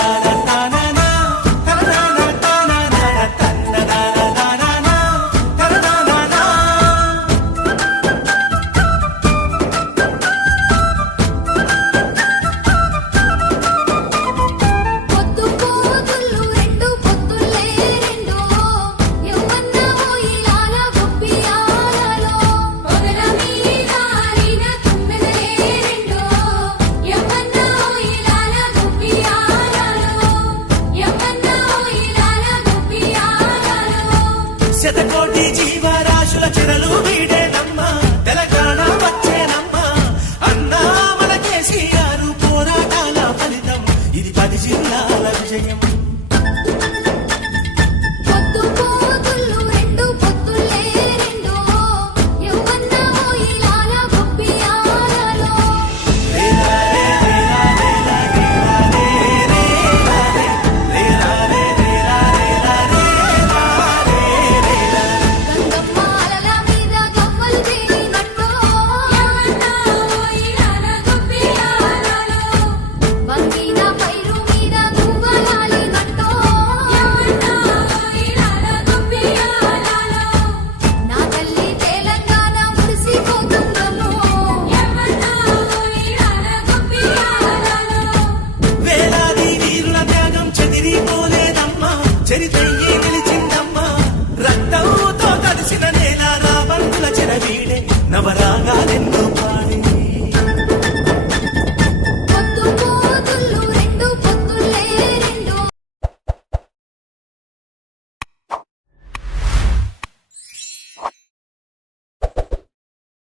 na na శతకోటి జీవరాశుల చెరలు Anything you.